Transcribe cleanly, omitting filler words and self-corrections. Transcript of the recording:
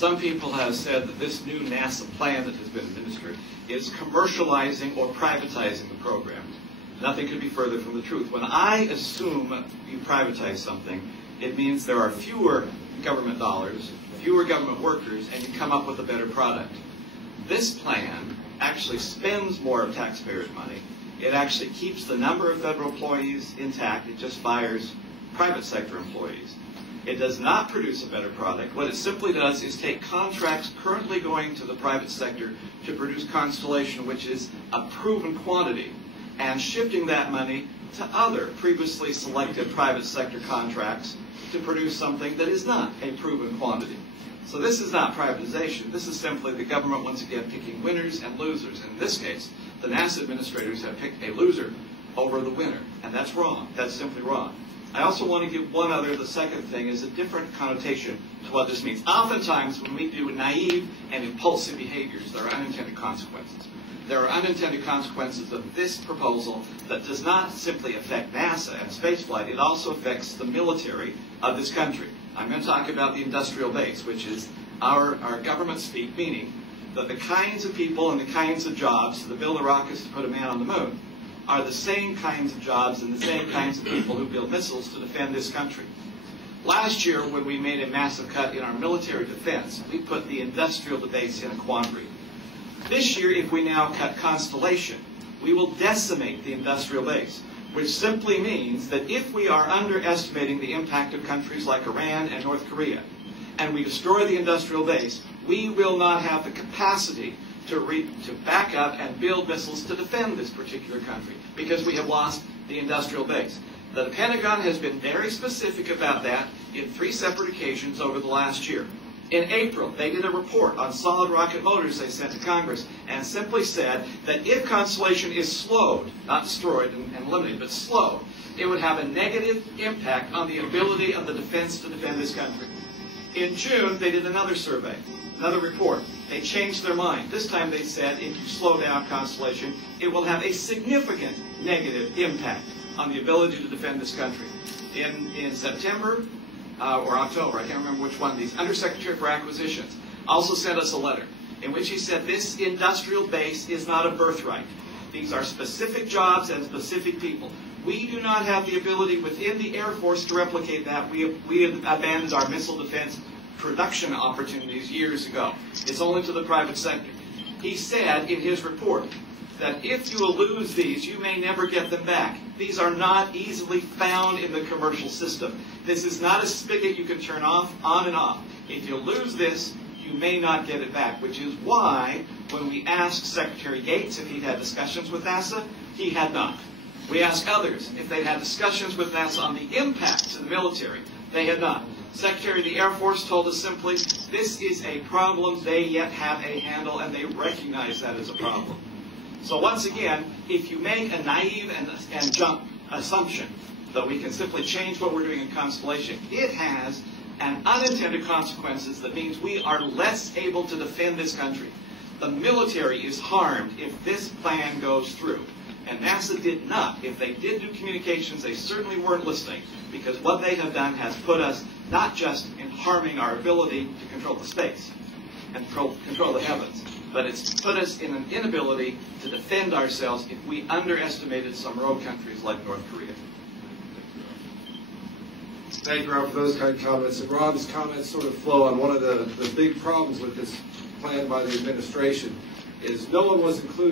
Some people have said that this new NASA plan that has been administered is commercializing or privatizing the program. Nothing could be further from the truth. When I assume you privatize something, it means there are fewer government dollars, fewer government workers, and you come up with a better product. This plan actually spends more of taxpayers' money. It actually keeps the number of federal employees intact. It just fires private sector employees. It does not produce a better product. What it simply does is take contracts currently going to the private sector to produce Constellation, which is a proven quantity, and shifting that money to other previously selected private sector contracts to produce something that is not a proven quantity. So this is not privatization. This is simply the government once again picking winners and losers. In this case, the NASA administrators have picked a loser over the winner, and that's wrong. That's simply wrong. I also want to give one other, the second thing is a different connotation to what this means. Oftentimes when we do naive and impulsive behaviors, there are unintended consequences. There are unintended consequences of this proposal that does not simply affect NASA and spaceflight, it also affects the military of this country. I'm going to talk about the industrial base, which is our government speak, meaning that the kinds of people and the kinds of jobs, to build a rocket to put a man on the moon, are the same kinds of jobs and the same kinds of people who build missiles to defend this country. Last year, when we made a massive cut in our military defense, we put the industrial base in a quandary. This year, if we now cut Constellation, we will decimate the industrial base, which simply means that if we are underestimating the impact of countries like Iran and North Korea, and we destroy the industrial base, we will not have the capacity to back up and build missiles to defend this particular country, because we have lost the industrial base. The Pentagon has been very specific about that in 3 separate occasions over the last year. In April, they did a report on solid rocket motors they sent to Congress and simply said that if Constellation is slowed, not destroyed and eliminated, but slowed, it would have a negative impact on the ability of the defense to defend this country. In June, they did another survey, another report. They changed their mind. This time they said if you slow down Constellation, it will have a significant negative impact on the ability to defend this country. In September, or October, I can't remember which one, the Undersecretary for Acquisitions also sent us a letter in which he said this industrial base is not a birthright. These are specific jobs and specific people. We do not have the ability within the Air Force to replicate that. We have abandoned our missile defense production opportunities years ago. It's only to the private sector. He said in his report that if you will lose these, you may never get them back. These are not easily found in the commercial system. This is not a spigot you can turn off, on and off. If you lose this, you may not get it back, which is why when we asked Secretary Gates if he'd had discussions with NASA, he had not. We asked others if they'd had discussions with NASA on the impact to the military. They had not. Secretary of the Air Force told us simply, this is a problem they yet have a handle, and they recognize that as a problem. So once again, if you make a naive and jump assumption that we can simply change what we're doing in Constellation, it has an unintended consequences that means we are less able to defend this country. The military is harmed if this plan goes through. And NASA did not. If they did do communications, they certainly weren't listening, because what they have done has put us not just in harming our ability to control the space and control the heavens, but it's put us in an inability to defend ourselves if we underestimated some rogue countries like North Korea. Thank you, Rob, for those kind of comments. And Rob's comments sort of flow on one of the big problems with this plan by the administration is no one was included.